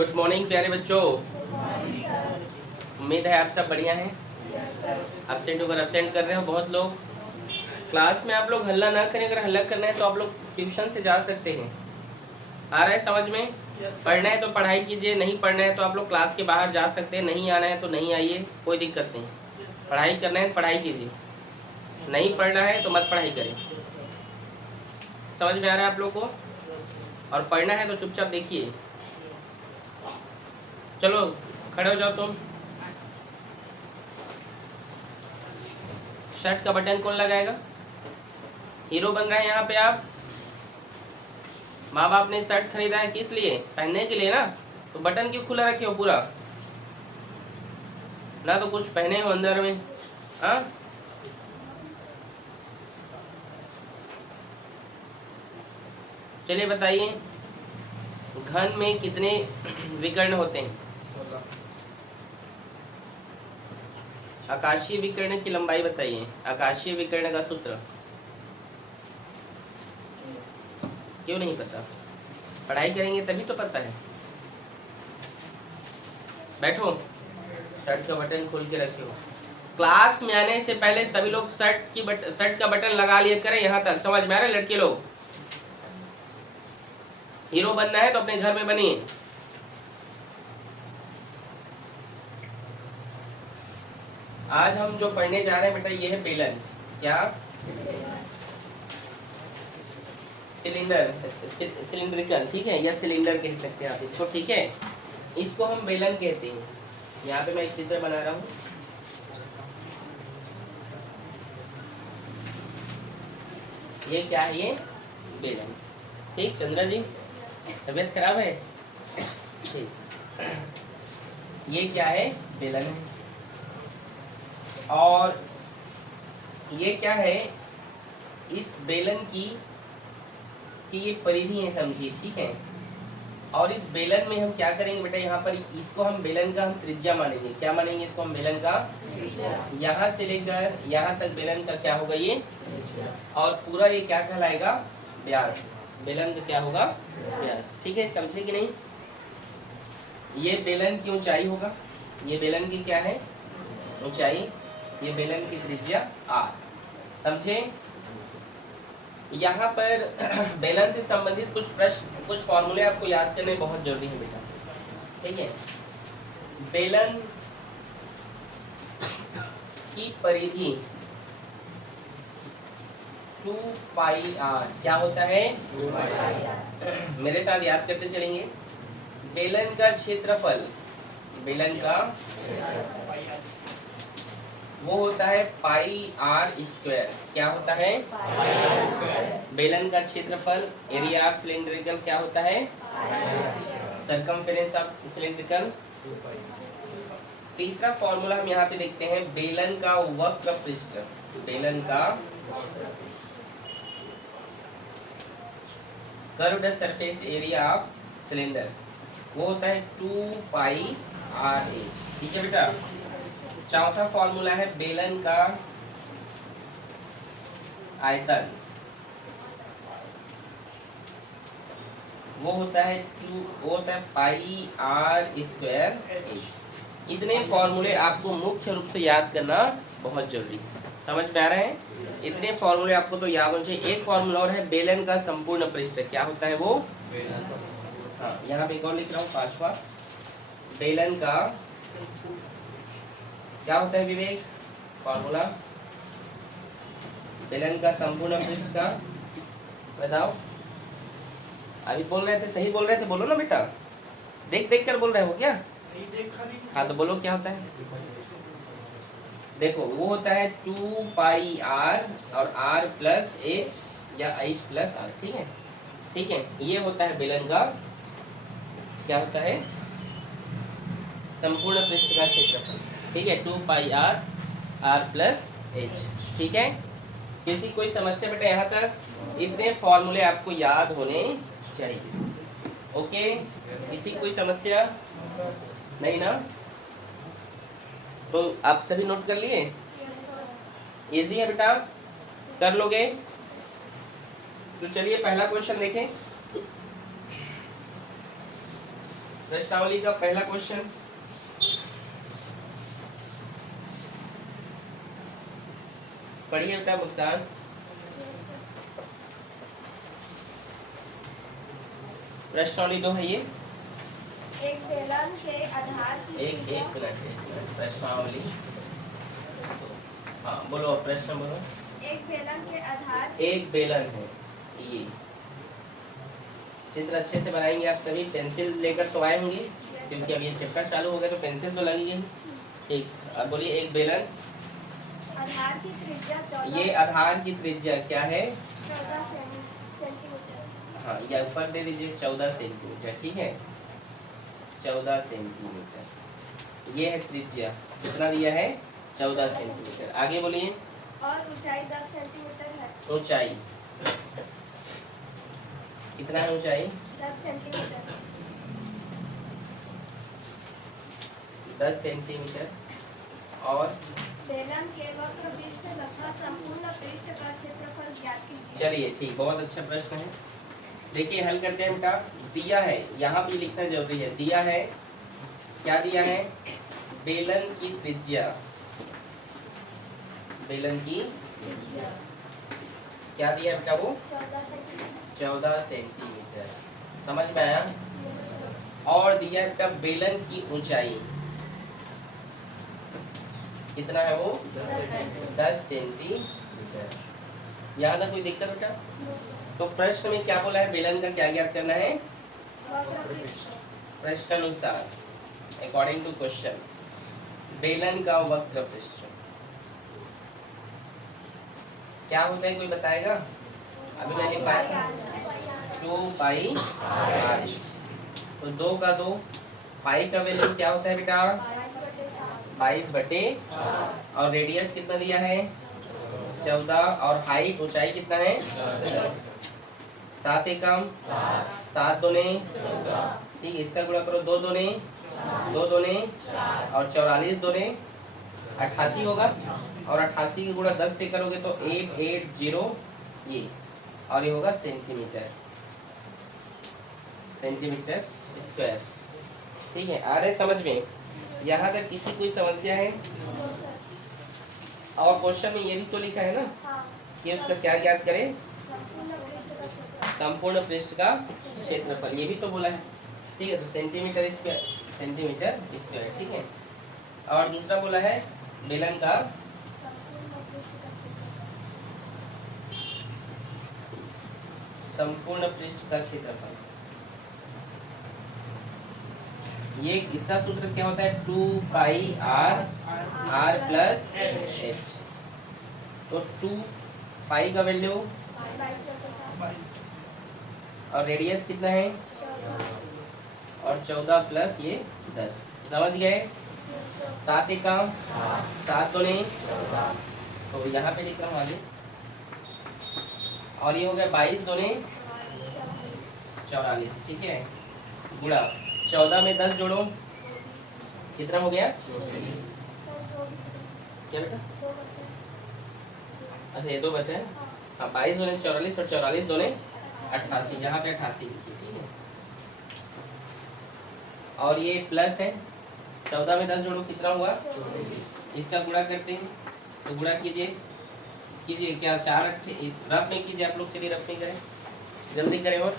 Good morning प्यारे बच्चों। उम्मीद है आप सब बढ़िया हैं। एब्सेंट होकर एब्सेंट कर रहे हो बहुत लोग। क्लास में आप लोग हल्ला ना करें, अगर हल्ला करना है तो आप लोग ट्यूशन से जा सकते हैं। आ रहा है समझ में? पढ़ना है तो पढ़ाई कीजिए, नहीं पढ़ना है तो आप लोग क्लास के बाहर जा सकते हैं। नहीं आना है तो नहीं आइए, कोई दिक्कत नहीं। पढ़ाई करना है तो पढ़ाई कीजिए, नहीं पढ़ना है तो मत पढ़ाई करें। समझ में आ रहा है आप लोग को? और पढ़ना है तो चुपचाप देखिए। चलो खड़े हो जाओ तुम। शर्ट का बटन कौन लगाएगा? हीरो बन रहे हैं यहाँ पे आप। माँ बाप ने शर्ट खरीदा है किस लिए? पहनने के लिए ना। तो बटन क्यों खुला रखे हो पूरा? ना तो कुछ पहने हो अंदर में। हाँ, चलिए बताइए, घन में कितने विकर्ण होते हैं? आकाशीय विकर्ण की लंबाई बताइए। आकाशीय विकर्ण का सूत्र क्यों नहीं पता? पढ़ाई करेंगे तभी तो पता है। बैठो, शर्ट का बटन खोल के रखियो। क्लास में आने से पहले सभी लोग शर्ट का बटन लगा लिए करें। यहाँ तक समझ में आ रहा है लड़के लोग? हीरो बनना है तो अपने घर में बनिए। आज हम जो पढ़ने जा रहे हैं बेटा, ये है बेलन। क्या? सिलेंडर, सिलिंड्रिकल, ठीक है, या सिलेंडर कह सकते हैं आप इसको, ठीक है। इसको हम बेलन कहते हैं। यहाँ पे मैं एक चित्र बना रहा हूँ। ये क्या है? ये बेलन, ठीक। चंद्रा जी, तबीयत खराब है? ठीक। ये क्या है? बेलन है। और ये क्या है? इस बेलन की ये परिधि है, समझिए, ठीक है। और इस बेलन में हम क्या करेंगे बेटा, यहाँ पर इसको हम बेलन का हम त्रिज्या मानेंगे। क्या मानेंगे इसको हम? बेलन का यहाँ से लेकर यहाँ तक बेलन का क्या होगा? ये। और पूरा ये क्या कहलाएगा? व्यास। बेलन का क्या होगा? व्यास, ठीक है। समझे कि नहीं? ये बेलन की ऊंचाई होगा। ये बेलन की क्या है? ऊंचाई। ये बेलन की त्रिज्या r। समझे? यहाँ पर बेलन से संबंधित कुछ प्रश्न, कुछ फॉर्मूले आपको याद करने बहुत जरूरी है बेटा, ठीक है। बेलन की परिधि 2 पाई r क्या होता है? 2 पाई r। मेरे साथ याद करते चलेंगे। बेलन का क्षेत्रफल, बेलन का वो होता है पाई r स्क्वायर। क्या होता है? बेलन का क्षेत्रफल, एरिया ऑफ सिलिंड्रिकल, क्या होता है? Circumference of cylindrical. तीसरा फॉर्मूला हम यहाँ पे देखते हैं, बेलन का वक्र पृष्ठ। बेलन का curved surface area of cylinder, वो होता है 2 पाई RH, ठीक है बेटा। चौथा फॉर्मूला है बेलन का आयतन, वो होता है पाई r स्क्वायर H। इतने फॉर्मूले आपको मुख्य रूप से याद करना बहुत जरूरी है। समझ में आ रहे हैं? इतने फॉर्मूले आपको तो याद होने चाहिए। एक फॉर्मूला और है, बेलन का संपूर्ण पृष्ठ। क्या होता है वो? हाँ, यहाँ पे एक और लिख रहा हूँ, पांचवा। बेलन का क्या होता है विवेक? फॉर्मूला बेलन का संपूर्ण पृष्ठ का बताओ। अभी बोल रहे थे, सही बोल रहे थे, बोलो ना बेटा। देख देख कर बोल रहे हो क्या? हाँ तो बोलो क्या होता है। देखो, वो होता है 2 पाई r और r प्लस h या h प्लस r, ठीक है, ठीक है। ये होता है बेलन का क्या होता है? संपूर्ण पृष्ठ का क्षेत्रफल, ठीक है। 2 पाई r प्लस h, ठीक है। किसी कोई समस्या बेटा यहाँ तक? इतने फॉर्मूले आपको याद होने चाहिए, ओके। किसी कोई समस्या नहीं ना? तो आप सभी नोट कर लिए? इजी है बेटा, कर लोगे? तो चलिए पहला क्वेश्चन देखें। प्रश्नावली का पहला क्वेश्चन, पढ़िए बेटा मुस्कान। प्रश्नावली 2 है ये। एक बेलन के आधार की एक मिनट प्रश्नावली। हाँ बोलो, प्रश्न बोलो। एक बेलन के आधार, एक बेलन है ये। चित्र अच्छे से बनाएंगे आप सभी, पेंसिल लेकर तो आए होंगे क्योंकि अब ये चैप्टर चालू हो गया तो पेंसिल तो लगेगी। ठीक, अब बोलिए एक बेलन, आधार की त्रिज्या 14 ये आधार की त्रिज्या क्या है? 14 सेंटीमीटर। हाँ, या ऊपर दे दीजिए 14 सेंटीमीटर। ठीक है, 14 सेंटीमीटर ये है त्रिज्या। कितना दिया है? 14 सेंटीमीटर। आगे बोलिए। और ऊंचाई 10 सेंटीमीटर है। ऊंचाई कितना है? ऊंचाई 10 सेंटीमीटर। 10 सेंटीमीटर। और बेलन के वक्र पृष्ठ तथा संपूर्ण पृष्ठ का क्षेत्रफल ज्ञात कीजिए। चलिए ठीक, बहुत अच्छा प्रश्न है। देखिए हल करते हैं बेटा। दिया है, यहाँ भी लिखना जरूरी है। दिया है, क्या दिया है? बेलन की त्रिज्या। बेलन की क्या दिया बेटा? वो 14 सेंटीमीटर। 14 सेंटीमीटर। समझ में आया? और दिया बेटा बेलन की ऊंचाई कितना है? वो 10 सेंटीमीटर। यहाँ तक कोई दिक्कत बेटा? तो प्रश्न में क्या बोला है? बेलन का क्या ज्ञात करना है? वक्र पृष्ठ। प्रश्नानुसार, अकॉर्डिंग टू क्वेश्चन, बेलन का वक्र पृष्ठ क्या होता है? कोई बताएगा? अभी मैंने पाया 2πr। तो 2 का 2, पाई का वैल्यू क्या होता है बेटा? 22 और रेडियस कितना दिया है? 14। और हाइट, ऊंचाई कितना है? 10। 7 एकम 7 दूने। ठीक, इसका गुणा करो 2 दूने 2 दूने और 44 दूने 88 होगा। और 88 के गुणा 10 से करोगे तो 880 ये, और ये होगा सेंटीमीटर स्क्वायर। ठीक है, आ रहे समझ में? यहाँ तक किसी कोई समस्या है? और क्वेश्चन में ये भी तो लिखा है ना कि उसका क्या ज्ञात करें? संपूर्ण पृष्ठ का क्षेत्रफल, ये भी तो बोला है। ठीक है, तो सेंटीमीटर स्क्वायर। ठीक है, और दूसरा बोला है बेलन का संपूर्ण पृष्ठ का क्षेत्रफल। ये इसका सूत्र क्या होता है? 2πr plus h। तो 2 पाई का वैल्यू और रेडियस कितना है? और 14 प्लस ये 10। समझ गए? 7 एकम 7 दूने, तो यहाँ पे लिख रहा हूँ आगे। और ये हो गया 22 दूने 44। ठीक है, गुणा 14 में 10 जोड़ो, कितना हो गया? क्या बेटा? अच्छा, ये 2 बचे हैं। हाँ, 22 दूने 44 और 44 दूने 88। यहाँ पे 88 लिखिए। ठीक है, और ये प्लस है। 14 में 10 जोड़ो, कितना हुआ? इसका गुणा करते हैं, तो गुणा कीजिए क्या 4 रफ में कीजिए आप लोग। चलिए रफ में करें, जल्दी करें। और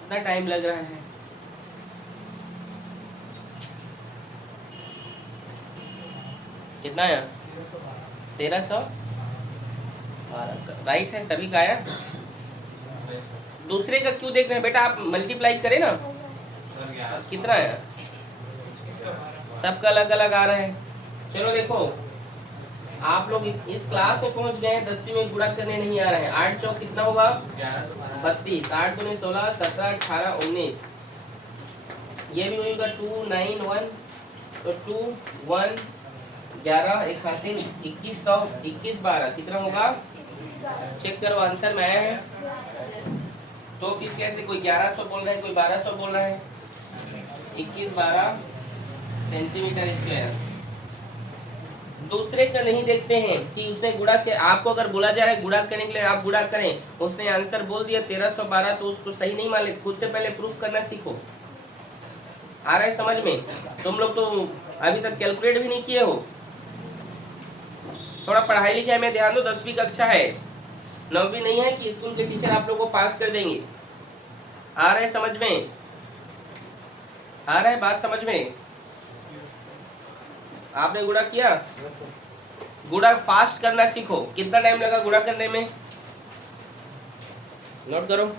कितना टाइम लग रहा है? कितना है? 1300। राइट है, सभी का आया। दूसरे का क्यों देख रहे हैं बेटा? आप मल्टीप्लाई करें ना। कितना है? सबका अलग अलग आ रहा है। चलो देखो, आप लोग इस क्लास में पहुंच गए हैं, 10वीं में गुणा करने नहीं आ रहे हैं। 8 चौक कितना होगा? 32। 8 दूने 16, 17, 18, 19। ये भी होगा 2, 9, 1। तो 2, 1, 11, 1 हासिल 2100, 21, 12 कितना होगा? चेक करो, आंसर में आया है। तो फिर कैसे? कोई 1100 बोल रहा है, कोई 1200 बोल रहा है। 21, 12 सेंटीमीटर स्क्वायर। दूसरे का नहीं देखते हैं कि उसने गुणा किया। आपको अगर बोला जा रहा है गुणा करने के लिए आप गुणा करें, उसने आंसर बोल दिया 1312, तो उसको सही नहीं मान ले, खुद से पहले प्रूफ करना सीखो। आ रहा है समझ में? तुम लोग तो अभी तक कैलकुलेट भी नहीं किए हो। थोड़ा पढ़ाई लिखाई में ध्यान दो, 10वीं कक्षा है, 9वीं नहीं है कि स्कूल के टीचर आप लोग को पास कर देंगे। आ रहा है समझ में? आ रहा है बात समझ में? आपने गुणा किया? गुणा फास्ट करना सीखो। कितना टाइम लगा गुणा करने में? नोट करो।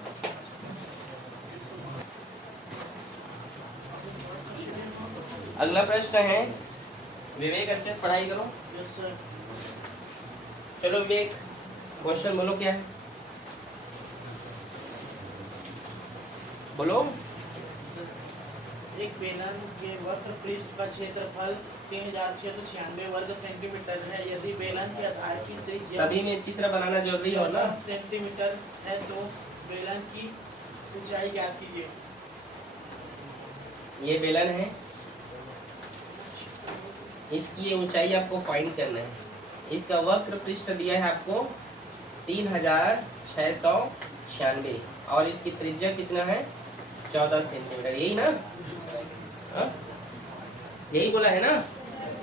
अगला प्रश्न है, विवेक अच्छे से पढ़ाई करो। चलो विवेक, क्वेश्चन बोलो क्या है, बोलो। एक बेलन के वक्र पृष्ठ का क्षेत्रफल 3696 वर्ग सेंटीमीटर है। यदि बेलन के आधार की त्रिज्या सभी में चित्र बनाना जरूरी हो ना। 14 सेंटीमीटर है तो बेलन की ऊंचाई ज्ञात कीजिए। ये बेलन है, इसकी ये ऊंचाई आपको फाइंड करना है। इसका वक्र पृष्ठ दिया है आपको 3696 और इसकी त्रिज्या कितना है? 14 सेंटीमीटर। यही ना? हाँ? यही बोला है ना?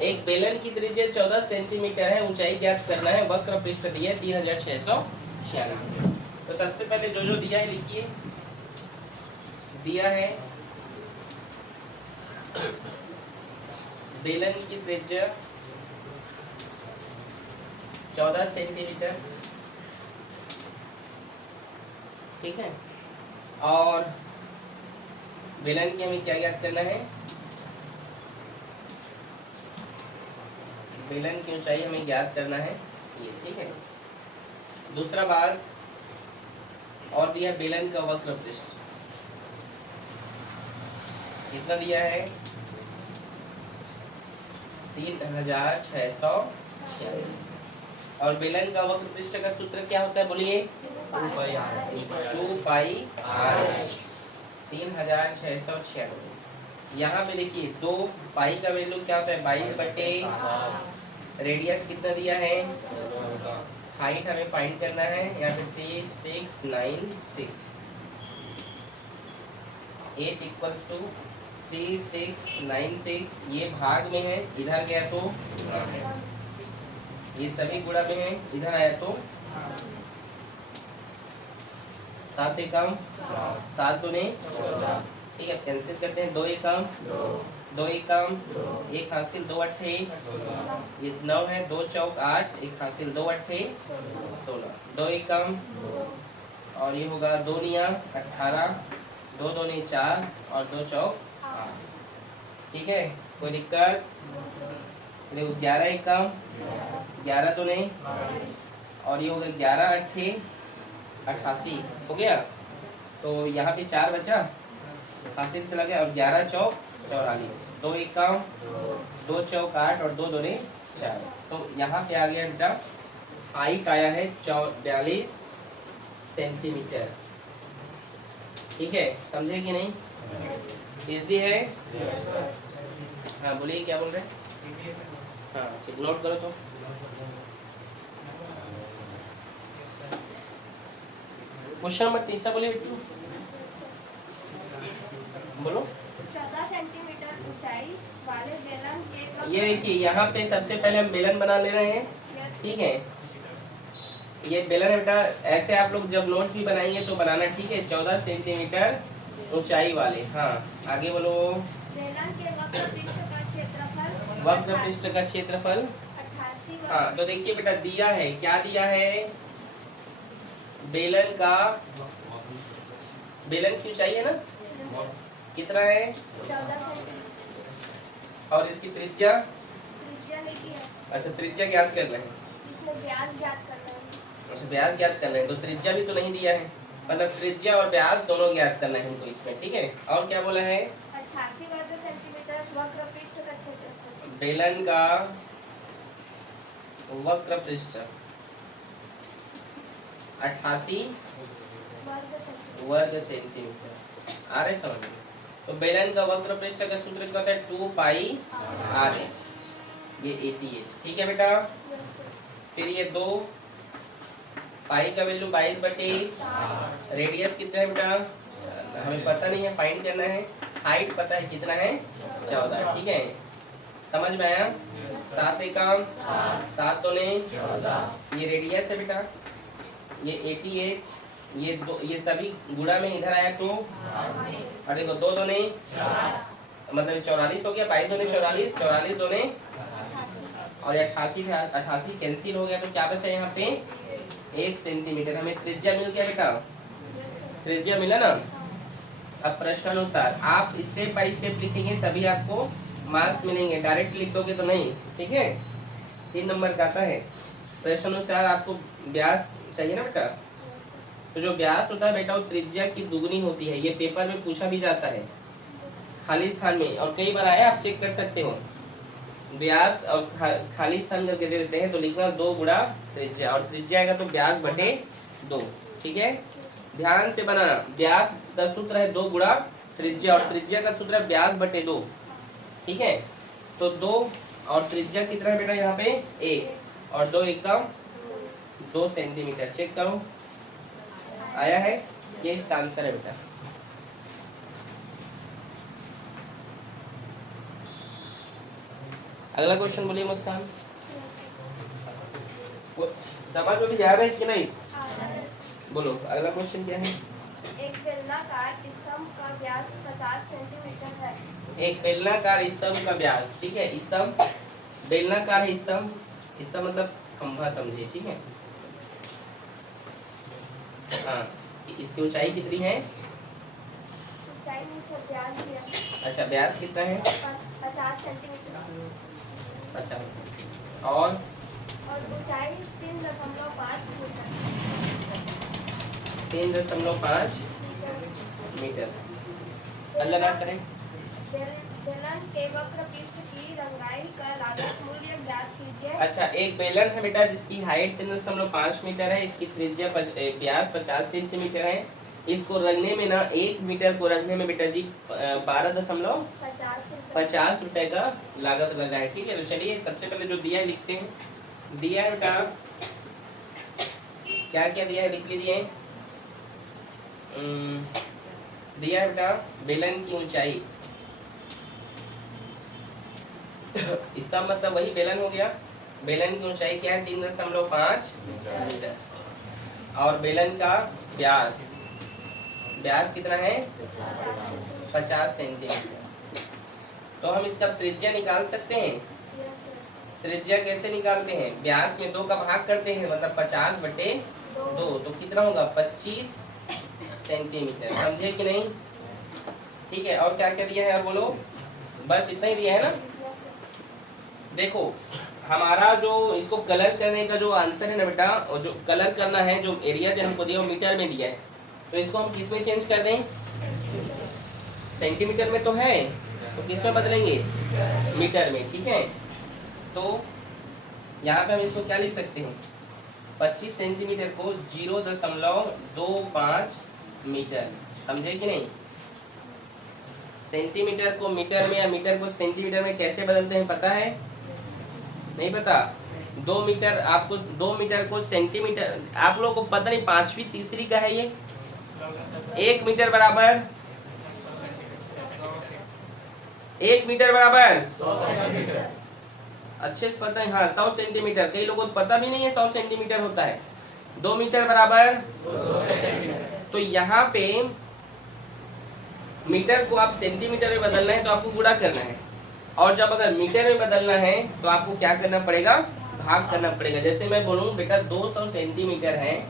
एक बेलन की त्रिज्या 14 सेंटीमीटर है, ऊंचाई ज्ञात करना है, वक्र पृष्ठ दिया है 3696। तो सबसे पहले जो जो दिया है लिखिए। दिया है बेलन की त्रिज्या 14 सेंटीमीटर, ठीक है, और बेलन की हमें क्या ज्ञात करना है? बेलन की ऊंचाई हमें ज्ञात करना है ये, ठीक है। दूसरा बात और दिया बेलन का वक्र पृष्ठ कितना दिया है? 3696। और बेलन का वक्र पृष्ठ का सूत्र क्या होता है बोलिए? 2 पाई r। 3696। यहाँ पे देखिए 2 पाई का वैल्यू क्या होता है? 22/, रेडियस कितना दिया है? हाइट हमें फाइंड करना है, यहाँ पे 3696। h equals to 3696। ये भाग में है, इधर गया तो ये सभी गुणा में है, इधर आया तो 7 एकम 7 दूने, ठीक है, कैंसिल करते हैं। 2 एकम 2 एकम 1 हासिल 2 अट्ठे, ये 9 है, 2 चौक 8, 1 हासिल 2 अट्ठे 16। 2 एकम और ये होगा 2 निया 18, 2 दूने 4 और 2 चौक 8, ठीक है, कोई दिक्कत? देखो 11 एकम 11 दूने और ये होगा 11 अट्ठे 88 हो गया। तो यहाँ पे 4 बचा, हासिल चला गया, और 11 चौक 44, 2 एकम 2 चौक 8 और 2 दूने 4। तो यहाँ पे आ गया बेटा, हाइट आया है 42 सेंटीमीटर, ठीक है, समझे कि नहीं? इजी है? हाँ बोलिए, क्या बोल रहे हैं? हाँ ठीक, नोट करो तो। क्वेश्चन नंबर 3 बोलिए बिट्टू, बोलो। 14 सेंटीमीटर ऊंचाई वाले बेलन के ये देखिए यहाँ पे सबसे पहले हम बेलन बना ले रहे हैं, ठीक है। ये बेलन है बेटा, ऐसे आप लोग जब नोट्स भी बनाएंगे तो बनाना, ठीक है। 14 सेंटीमीटर ऊंचाई वाले, हाँ आगे बोलो। बेलन के वक्र पृष्ठ का क्षेत्रफल वक्र पृष्ठ का क्षेत्रफल 88 हाँ, तो देखिए बेटा दिया है, क्या दिया है? बेलन का, बेलन की ऊंचाई है ना, कितना है? 14 सेंटीमीटर और इसकी त्रिज्या? त्रिज्या लिखी है, अच्छा त्रिज्या ज्ञात कर रहे हैं, इसमें व्यास ज्ञात करना है। अच्छा व्यास ज्ञात करना है, तो त्रिज्या भी तो नहीं दिया है, मतलब त्रिज्या और व्यास दोनों ज्ञात करना है हमको इसमें, ठीक है। और क्या बोला है? 88 वर्ग सेंटीमीटर वक्र पृष्ठ का क्षेत्रफल। बेलन का वक्र पृष्ठ 88 वर्ग सेंटीमीटर। आ रहे समझ में? तो बेलन का वक्र पृष्ठ का सूत्र क्या होता है? 2 पाई r h। ये 88, ठीक है बेटा। फिर ये 2 पाई का वैल्यू 22/, रेडियस कितना है बेटा, हमें पता नहीं है, फाइंड करना है। हाइट पता है कितना है, 14, ठीक है। समझ में आया? 7 एकम 7 दूने 14, ये रेडियस है बेटा। ये 88, ये 2, ये सभी गुणा में इधर आया तो, और देखो 2 दूने 4, मतलब 44 हो गया, 22 दूने 44, 44 दूने, और 88 कैंसिल हो गया, तो क्या बचा यहाँ पे 1 सेंटीमीटर। हमें त्रिज्या मिल गया बेटा, त्रिज्या मिला ना। अब प्रश्नानुसार आप स्टेप बाय स्टेप लिखेंगे तभी आपको मार्क्स मिलेंगे, डायरेक्ट लिख दोगे तो नहीं, ठीक है। 3 नंबर का आता है। प्रश्नानुसार आपको व्यास चाहिए ना बेटा, तो जो व्यास होता है बेटा वो त्रिज्या की दुगनी होती है। ये पेपर में पूछा भी जाता है खाली स्थान में, और कई बार आया, आप चेक कर सकते हो। व्यास और खाली स्थान करके दे देते हैं, तो लिखना 2 गुणा त्रिज्या, और त्रिज्या आएगा तो व्यास बटे 2, ठीक है। ध्यान से बनाना, व्यास का सूत्र है 2 गुणा त्रिज्या, और त्रिज्या का सूत्र है व्यास बटे 2, ठीक है। तो 2 और त्रिज्या कितना है बेटा यहाँ पे 1, और 2 एकदम 2 सेंटीमीटर। चेक करो आया है, ये इसका आंसर है बेटा। अगला क्वेश्चन बोलिए मुस्कान। समझ में भी जा रहा है कि नहीं, बोलो अगला क्वेश्चन क्या है। एक बेलनाकार स्तंभ का व्यास 50 सेंटीमीटर है। एक बेलनाकार स्तंभ का व्यास, ठीक है। स्तंभ बेलनाकार है, स्तंभ, इसका मतलब खंभा समझिए, ठीक है। हाँ, इसकी ऊंचाई कितनी है, ऊंचाई में से व्यास दिया। अच्छा व्यास कितना है 50 सेंटीमीटर, 50, और ऊंचाई 3.5 मीटर। 3.5 मीटर। अल्लाह ना करें। बेलन के वक्र पृष्ठ की रंगाई का लागत मूल्य ज्ञात कीजिए। अच्छा, एक बेलन है बेटा जिसकी हाइट 3.5 मीटर है, इसकी त्रिज्या व्यास 50 सेंटीमीटर है। इसको रंगने में ना 1 मीटर को रंगने में बेटा जी 12.50 रुपए का लागत लगा है, ठीक है। तो चलिए सबसे पहले जो दिया है लिखते हैं। दिया है बेटा, क्या क्या दिया है लिख लीजिए। दिया है बेटा बेलन की ऊंचाई, इसका मतलब वही बेलन हो गया। बेलन की ऊंचाई क्या है 3.5 मीटर, और बेलन का व्यास, व्यास कितना है 50 सेंटीमीटर। तो हम इसका त्रिज्या निकाल सकते हैं। त्रिज्या कैसे निकालते हैं, व्यास में 2 का भाग करते हैं, मतलब 50/2, तो कितना होगा 25 सेंटीमीटर। समझे कि नहीं, ठीक है। और क्या क्या दिया है और बोलो, बस इतना ही दिया है ना। देखो हमारा जो इसको कलर करने का जो आंसर है ना बेटा, और जो कलर करना है, जो एरिया जो हमको दिया वो मीटर में दिया है, तो इसको हम किस में चेंज कर दें, सेंटीमीटर में तो है, तो किस में बदलेंगे, मीटर में, ठीक है। तो यहाँ पे हम इसको क्या लिख सकते हैं, 25 सेंटीमीटर को 0.25 मीटर। समझे कि नहीं। सेंटीमीटर को मीटर में या मीटर को सेंटीमीटर में कैसे बदलते हैं पता है, नहीं पता। 2 मीटर आपको 2 मीटर को सेंटीमीटर, आप लोगों को पता नहीं 5वीं तीसरी का है ये। 1 मीटर बराबर 1 मीटर बराबर 100 सेंटीमीटर। अच्छे से पता है, हाँ 100 सेंटीमीटर। कई लोगों को पता भी नहीं है 100 सेंटीमीटर होता है। 2 मीटर बराबर 200 सेंटीमीटर। तो यहाँ पे मीटर को आप सेंटीमीटर में बदलना है तो आपको गुणा करना है, और जब अगर मीटर में बदलना है तो आपको क्या करना पड़ेगा, भाग करना पड़ेगा। जैसे मैं बोलूँ बेटा 200 सेंटीमीटर है,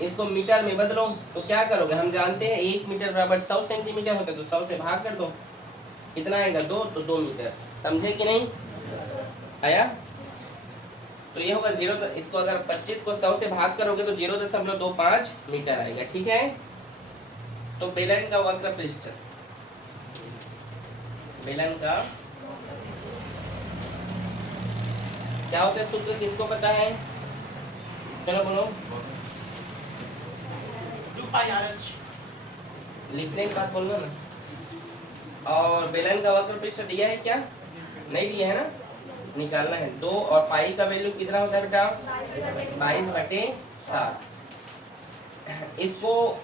इसको मीटर में बदलो, तो क्या करोगे, हम जानते हैं 1 मीटर बराबर 100 सेंटीमीटर होता है, तो 100 से भाग कर दो, कितना आएगा 2, तो 2 मीटर। समझे कि नहीं आया। तो ये होगा 0, इसको अगर 25 को 100 से भाग करोगे तो 0.25 मीटर आएगा, ठीक है। तो बेलन का वक्र पृष्ठ, बेलन का क्या होता है सूत्र, किसको पता है, चलो बोलो। 2πr/h। लिखने के बाद बोलना ना। और बेलन का वक्र पृष्ठ दिया है क्या, नहीं दिया है ना, निकालना है। 2 और पाई का वैल्यू कितना होता है बेटा? 22/7। इसको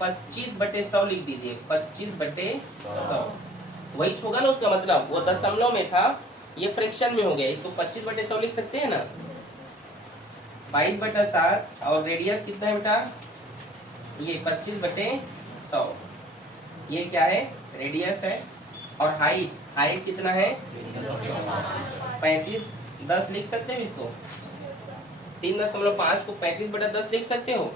25/100 लिख दीजिए। 25/100 वही होगा ना उसका मतलब, वो दशमलव में था, ये फ्रैक्शन में हो गया। इसको 25/100 लिख सकते हैं ना। 22/7 और रेडियस कितना है बेटा? ये 25/100। ये क्या है? रेडियस है। और हाइट कितना है? 35। 10 लिख सकते हो इसको? 3.5 को 35/10 लिख सकते हो?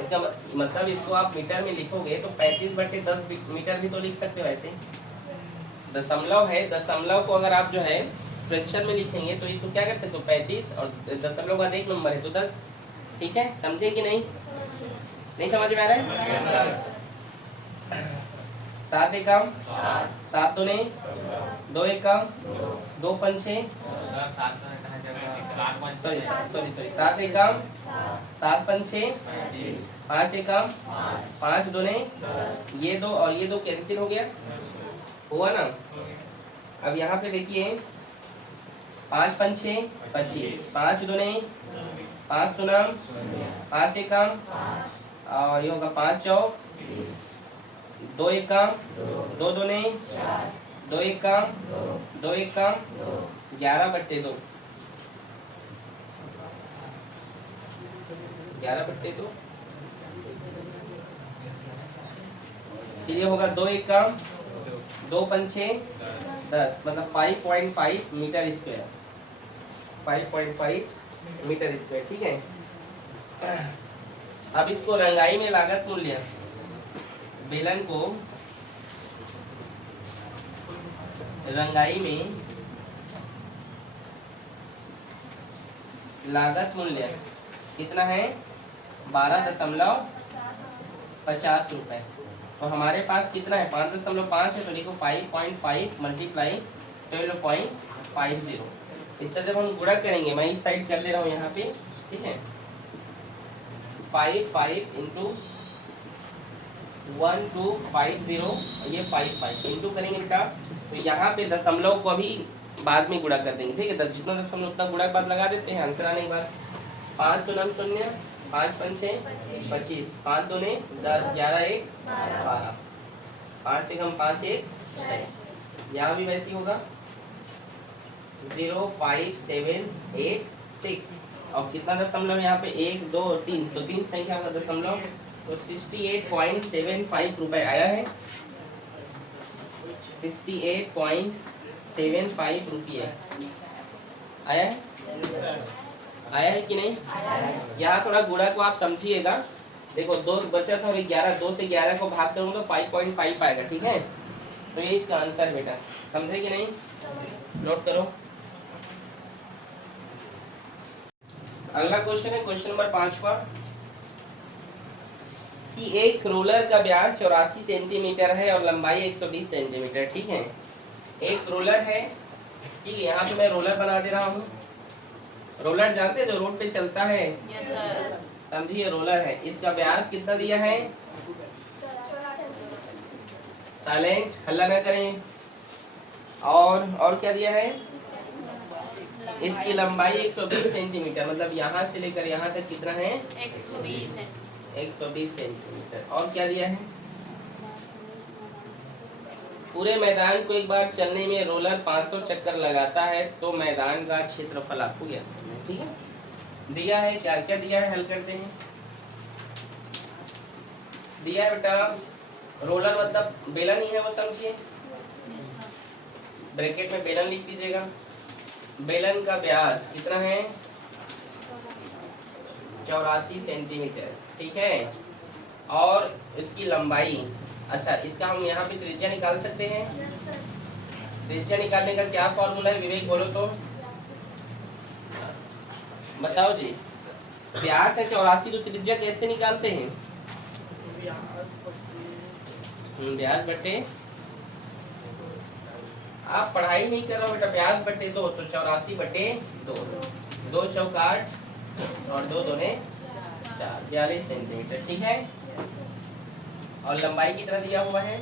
इसका मतलब इसको आप मीटर में लिखोगे तो 35/10 मीटर भी तो लिख सकते हो। ऐसे दशमलव है, दशमलव को अगर आप जो है फ्रैक्शन में लिखेंगे तो इसको क्या कर सकते हो? 35 और दशमलव बाद एक नंबर है तो 10। ठीक है, समझे कि नहीं? नहीं समझ में आ रहा है? 7 एकम 7 दूने 2 एकम 2 पंचे सॉरी 7 एकम 7 पंचे 5 एकम 5 दूने ये 2 और ये 2 कैंसिल हो गया, हुआ ना। अब यहाँ पे देखिए 5 पंचे 25, 5 दूने 5 सुनम 5 एकम और ये होगा 5 चौक 2 एकम 2 दूने 2 एकम 2 एकम 11/2 11/2। फिर ये होगा 2 एकम 2 पंचे 10 मतलब 5.5 मीटर स्क्वायर। 5.5 metre square. ठीक है। अब इसको रंगाई में लागत मूल्य, बेलन को रंगाई में लागत मूल्य कितना है? 12.50 रुपए। तो हमारे पास कितना है? 5.5 है तो देखो 5.5 मल्टीप्लाई 12.50। इस तरह जब हम गुणा करेंगे, मैं इस साइड कर दे रहा हूँ यहाँ पे। ठीक है, 5 इंटू 1250 ये 5 इंटू करेंगे बेटा तो यहाँ पे दशमलव को अभी बाद में गुणा कर देंगे। ठीक है, जितना दशमलव उतना गुणा के बाद लगा देते हैं, आंसर आने के बाद 5 तो 9 शून्य 5 पंचे 25 5 दूने 10 11 1 12 5 एक हम 5 1 यहाँ भी वैसे ही होगा 05786 और कितना दशमलव यहाँ पे 1 2 3 तो 3 संख्या का दशमलव तो 68.75 रुपए आया है। 68.75 रुपये आया है। आया है कि नहीं? यहाँ थोड़ा गुणा को आप समझिएगा। देखो 2 बचा था और 11, 2 से 11 को भाग करूँ तो 5.5 आएगा। ठीक है, तो ये इसका आंसर बेटा, समझे कि नहीं? नोट करो। अगला क्वेश्चन है क्वेश्चन नंबर 5वां कि एक रोलर का व्यास 84 सेंटीमीटर है और लंबाई 120 सेंटीमीटर। ठीक है, एक रोलर है। ठीक है, यहाँ पे मैं रोलर बना दे रहा हूँ। रोलर जानते हैं जो रोड पे चलता है? Yes sir. समझिए रोलर है। इसका व्यास कितना दिया है? साइलेंट, हल्ला ना करें। और क्या दिया है? इसकी लंबाई 120 सेंटीमीटर मतलब यहाँ से लेकर यहाँ तक कितना है? 120 सेंटीमीटर। और क्या दिया है? पूरे मैदान को एक बार चलने में रोलर 500 चक्कर लगाता है तो मैदान का क्षेत्रफल आपको ज्ञात करना है। ठीक है, दिया है। क्या क्या दिया है? हल करते हैं। दिया है बेटा रोलर मतलब बेलन ही है, वो समझिए। ब्रैकेट में बेलन लिख दीजिएगा। बेलन का व्यास कितना है? 84 सेंटीमीटर। ठीक है, और इसकी लंबाई, अच्छा इसका हम यहाँ पे त्रिज्या निकाल सकते हैं। त्रिज्या निकालने का क्या फॉर्मूला है विवेक, बोलो तो बताओ जी। व्यास है 84 तो त्रिज्या कैसे निकालते हैं? व्यास बटे, आप पढ़ाई नहीं कर रहे हो बेटा। व्यास बटे 2 तो 84/2, 2 चौक 8 और 2 दूने 4, 42 सेंटीमीटर। ठीक है, और लंबाई कितना दिया हुआ है?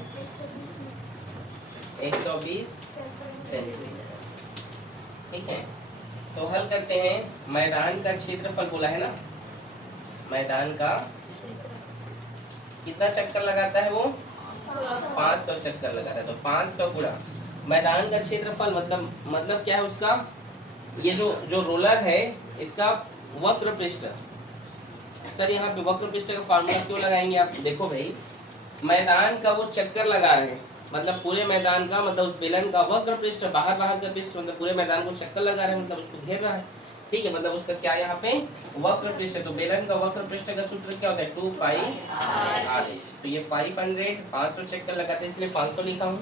120 सेंटीमीटर। ठीक है, तो हल करते हैं। मैदान का क्षेत्रफल बोला है ना, मैदान का कितना चक्कर लगाता है वो, 500 चक्कर लगाता है। तो 500 गुणा मैदान का क्षेत्रफल मतलब क्या है उसका, ये जो रोलर है इसका वक्र पृष्ठ। सर यहाँ पे वक्र पृष्ठ का फार्मूला क्यों लगाएंगे आप, देखो भाई मैदान का वो चक्कर लगा रहे हैं, मतलब पूरे मैदान का, मतलब उस बेलन का वक्र पृष्ठ, बाहर का पृष्ठ, मतलब पूरे मैदान को चक्कर लगा रहे हैं, मतलब उसको घेर रहा है। ठीक है, मतलब उसका क्या यहाँ पे वक्र पृष्ठ है। तो बेलन का वक्र पृष्ठ का सूत्र क्या होता है, 2 पाई r। तो ये 500 चक्कर लगाते हैं, इसलिए 500 लिखा हूँ।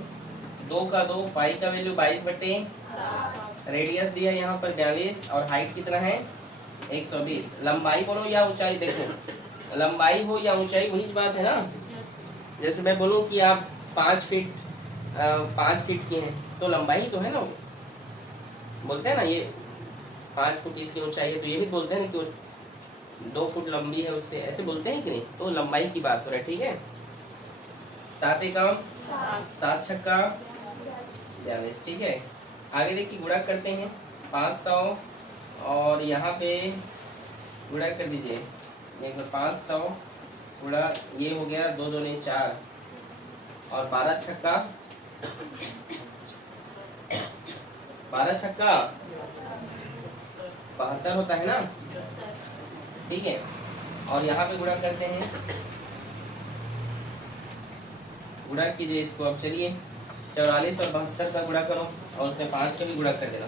2 का 2, पाई का वैल्यू 22/, रेडियस दिया है यहाँ पर 42, और हाइट कितना है 120। लंबाई बोलो या ऊंचाई, देखो लंबाई हो या ऊंचाई वही बात है ना। जैसे मैं बोलूँ कि आप 5 फीट की हैं, तो लंबाई तो है ना, बोलते हैं ना ये 5 फुट इसकी ऊंचाई है, तो ये भी बोलते हैं ना कि 2 फुट लंबी है उससे, ऐसे बोलते हैं कि नहीं। तो लंबाई की बात हो रहा है, ठीक है। 7 एकम 7 छक्का 42, ठीक है। आगे देखिए गुणा करते हैं 500, और यहाँ पे गुणा कर दीजिए एक बार 500 गुणा, ये हो गया 2 2 ने 4, और 12 छक्का 72 होता है ना, ठीक है। और यहाँ पे गुणा करते हैं, गुणा कीजिए इसको। अब चलिए 44 और 72 का गुणा करो, और उसमें 5 का भी गुणा कर देना।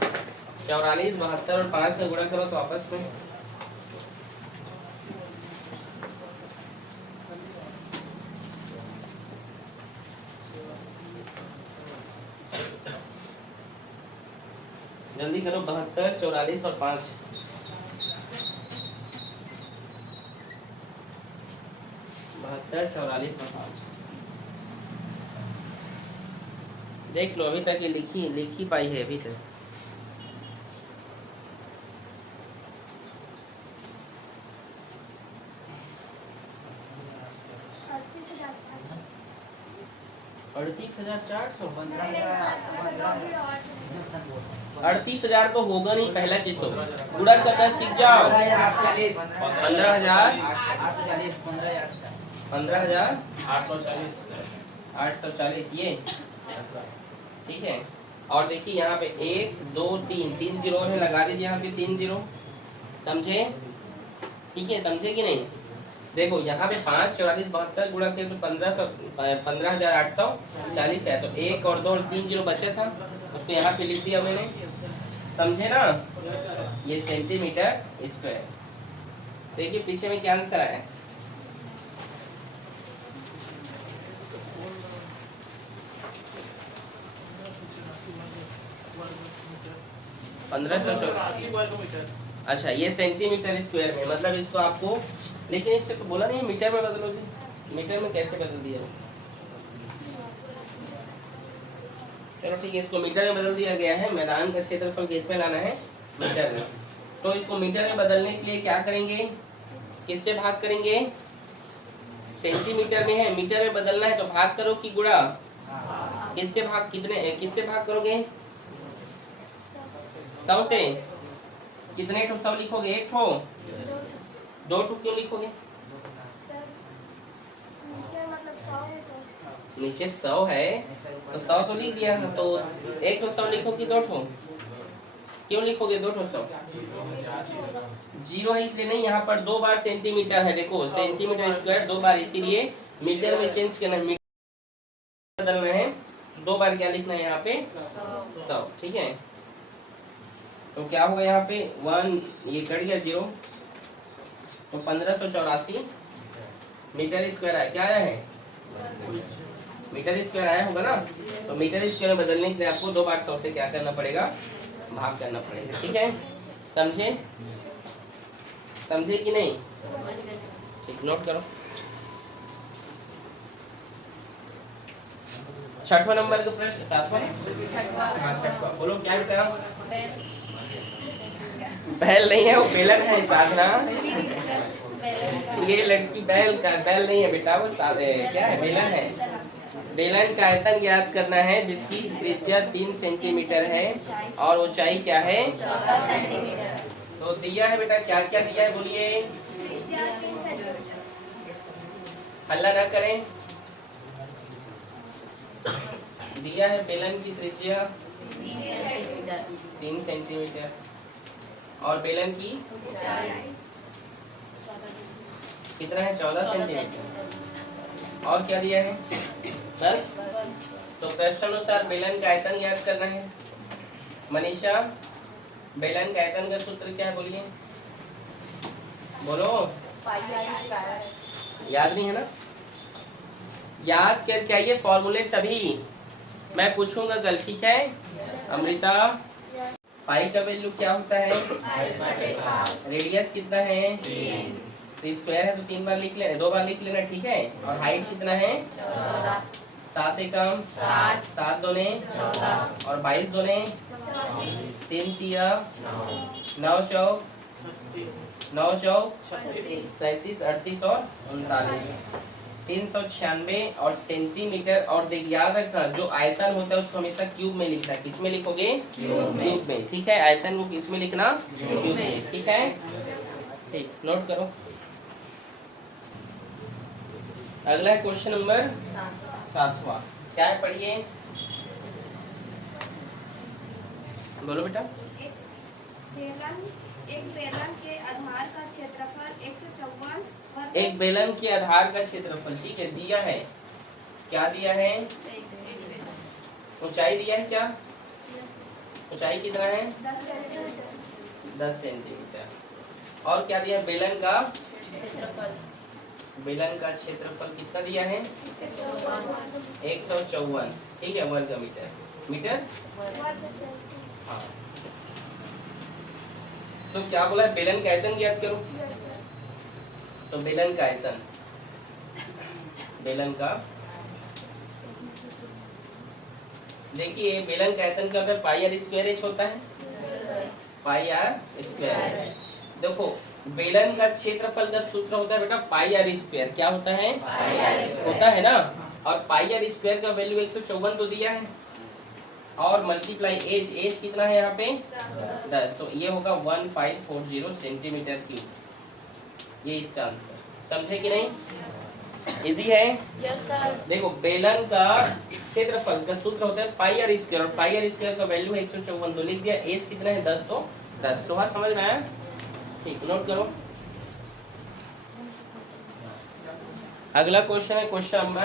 44, 72 और 5 का गुणा करो तो आपस में जल्दी करो, 72, 44 और 5। 72, 44 और 5 देख लो, अभी तक ये लिख ही पाई है अभी तक। अड़तीस हजार 38,000 तो होगा नहीं, पहला चीज तो गुणा करना सीख जाओ। 15,840 ये, ठीक है। और देखिए यहाँ पे 1 2 3 जीरो है, लगा दीजिए यहाँ पे 3 जीरो, समझे, ठीक है, समझे कि नहीं। देखो यहाँ पे 5, 44, 72 गुणा किया तो 15,840 है। तो 1 और 2 और 3 जीरो बचा था, उसको यहाँ पे लिख दिया मैंने, समझे ना। ये सेंटीमीटर स्क्वायर। देखिए पीछे में क्या आंसर आया, 1584 वर्ग मीटर। अच्छा, ये सेंटीमीटर स्क्वायर में, मतलब इसको आपको, लेकिन इससे तो बोला नहीं मीटर में बदलो जी, मीटर में कैसे बदल दिया। चलो ठीक है, इसको मीटर में बदल दिया गया है। मैदान का क्षेत्रफल किस में लाना है, मीटर में। तो इसको मीटर में बदलने के लिए क्या करेंगे, किससे भाग करेंगे, सेंटीमीटर में है, मीटर में बदलना है तो भाग करो कि गुणा, किससे भाग, किससे भाग करोगे, 100 से। कितने ठो 100 लिखोगे, 1 ठो, 2 ठो क्यों लिखोगे, नीचे 100 है तो 100 तो लिख दिया, तो 1 ठो 100 लिखो कि 2 ठो, क्यों लिखोगे 2 ठो 100, जीरो है इसलिए नहीं, यहाँ पर 2 बार सेंटीमीटर है, देखो सेंटीमीटर स्क्वायर 2 बार, इसीलिए मीटर में चेंज करना है, मीटर बदलना है, 2 बार क्या लिखना है यहाँ पे 100, ठीक है। तो क्या होगा यहाँ पे 1, ये कट गया 0, तो 1584 मीटर स्क्वायर आया, क्या आया है, मीटर स्क्वायर आया होगा ना। तो मीटर स्क्वायर में बदलने के लिए आपको 2 बार 100 से क्या करना पड़ेगा, भाग करना पड़ेगा, ठीक है, समझे, समझे कि नहीं, ठीक, नोट करो। 6वां नंबर का प्रश्न, 7वां, हाँ 6वां, बोलो क्या करा, बैल नहीं है, वो बेलन है साधना। ये लड़की बैल नहीं है बेटा, वो क्या है, बेलन है। बेलन का आयतन ज्ञात करना है जिसकी त्रिज्या 3 सेंटीमीटर है और ऊंचाई क्या है 14 सेंटीमीटर। तो दिया है बेटा, क्या क्या दिया है बोलिए, त्रिज्या 3 सेंटीमीटर। हल्ला ना करें। दिया है बेलन की त्रिज्या 3 सेंटीमीटर और बेलन की कितना है 14 सेंटीमीटर। और क्या दिया है 10। तो प्रश्नानुसार बेलन का आयतन ज्ञात करना है। मनीषा, बेलन का आयतन का सूत्र क्या है बोलिए, बोलो। याद नहीं है ना, याद करके आइए फॉर्मूले सभी, मैं पूछूंगा कल, ठीक है। अमृता, पाई का वैल्यू क्या होता है, रेडियस कितना है, तो स्क्वायर है तो 3 बार लिख लेना, 2 बार लिख लेना, ठीक है। और हाइट कितना है 7 एकम 7 दूने और 22 दूने 3 तिया 9 चौक 9 चौक 37 38 और 39 396 और सेंटीमीटर। और देख याद रखना, जो आयतन होता है उसको हमेशा क्यूब में लिखना। किस में लिखोगे, क्यूब में, ठीक है। आयतन को किस में लिखना, क्यूब में, ठीक है। ठीक, नोट करो। अगला है क्वेश्चन नंबर 7वां, क्या है पढ़िए, बोलो बेटा। एक बेलन के आधार का क्षेत्रफल 154 वर्ग। एक बेलन के आधार का क्षेत्रफल, ठीक है, दिया है, क्या दिया है, ऊंचाई दिया है, क्या ऊंचाई कितना है 10 सेंटीमीटर। और क्या दिया है, बेलन का क्षेत्रफल कितना दिया है 154, ठीक है, वर्ग मीटर। हाँ, तो क्या बोला है, बेलन का आयतन ज्ञात करो। तो बेलन का आयतन, बेलन का, देखिए बेलन का आयतन का अगर पाई आर स्क्वायर एच होता है, पाई आर स्क्वायर। देखो बेलन का क्षेत्रफल का सूत्र होता है बेटा पाई आर स्क्वायर, क्या होता है होता है ना। और पाई आर स्क्वायर का वैल्यू 154 तो दिया है, और मल्टीप्लाई एज कितना है यहाँ पे 10, तो ये होगा 1540 सेंटीमीटर क्यूब। ये इसका आंसर, समझे कि नहीं, इजी है। Yes sir. देखो बेलन का क्षेत्रफल का सूत्र होता है पाई आर स्क्वायर, और पाई आर स्क्वायर का वैल्यू है 154, तो लिख दिया। एज कितना है 10, तो 10। तो बात समझ में आया, ठीक, नोट करो। अगला क्वेश्चन है क्वेश्चन नंबर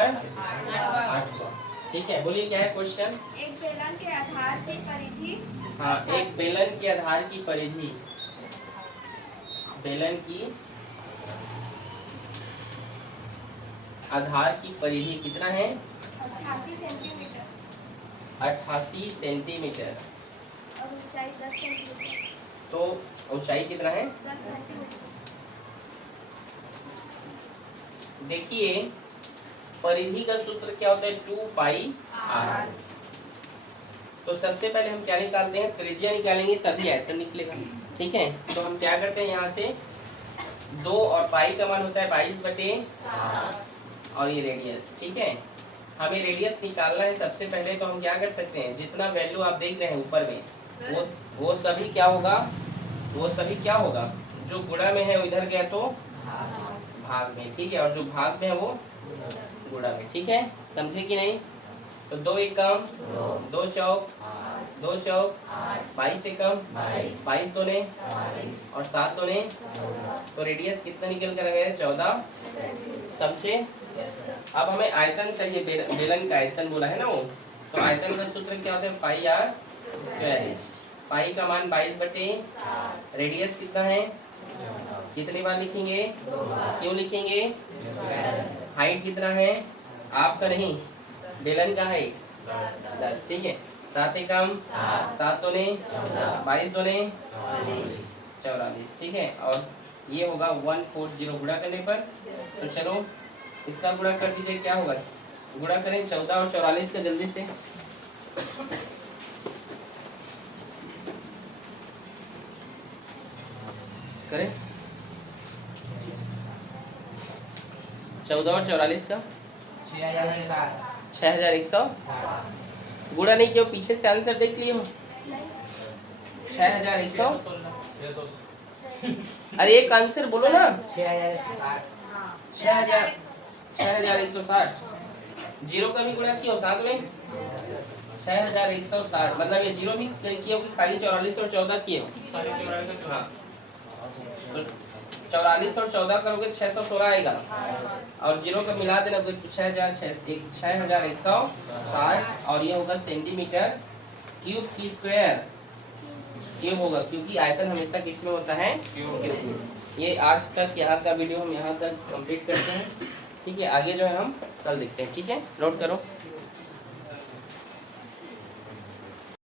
8वां, ठीक है, बोलिए क्या है क्वेश्चन। एक बेलन के आधार की परिधि, हाँ, एक बेलन के आधार की परिधि, बेलन की आधार की परिधि कितना है 88 सेंटीमीटर 88 सेंटीमीटर। और ऊंचाई 10 सेंटीमीटर। तो ऊंचाई कितना है 10 सेंटीमीटर। देखिए परिधि का सूत्र क्या होता है 2 पाई आर। तो सबसे पहले हम क्या निकालते हैं, त्रिज्या निकालेंगे तभी आयतन निकलेगा, ठीक है। तो हम क्या करते हैं, यहाँ से 2 और पाई का मान होता है 22/7 और ये रेडियस, ठीक है। हमें रेडियस निकालना है सबसे पहले, तो हम क्या कर सकते हैं, जितना वैल्यू आप देख रहे हैं ऊपर में वो सभी क्या होगा, वो सभी क्या होगा, जो गुणा में है वो इधर गया तो भाग में, ठीक है, और जो भाग में है वो गुणा में, ठीक है, समझे कि नहीं। तो 2 एकम 2 चौक 2 चौक 22 एकम 22 दूने और 7 दूने, तो रेडियस कितना निकल कर गया 14, समझे। अब हमें आयतन चाहिए, बेलन का आयतन बोला है ना वो, तो आयतन का सूत्र क्या होता है पाई आर स्क्वायर। पाई का मान 22/7, रेडियस कितना है, कितनी बार लिखेंगे, क्यों लिखेंगे, हाइट कितना है आपका, नहीं बेलन का हाइट 10, ठीक है। 7 एकम 7 दूने 22 दूने 44, ठीक है। और ये होगा 140 गुणा करने पर, तो चलो इसका गुणा कर दीजिए, क्या होगा, गुणा करें 14 और 44 का जल्दी से, करें 14 और 44 का 6100 गुणा नहीं किया, पीछे से आंसर देख लिए हो। 6100 अरे एक आंसर बोलो ना। 6160 जीरो का भी गुणा किया हो साथ में 6160, मतलब ये जीरो भी किया हो कि खाली 44 और 14 किए हो। हाँ 44 और 14 करोगे 616 आएगा और जीरो का मिला देना तो 6160 और ये होगा सेंटीमीटर क्यूब की स्क्वायर क्यूब होगा, क्योंकि आयतन हमेशा किस में होता है क्यूब। ये आज तक यहाँ का वीडियो हम यहाँ तक कंप्लीट करते हैं, ठीक है। आगे जो है हम कल देखते हैं, ठीक है। नोट करो।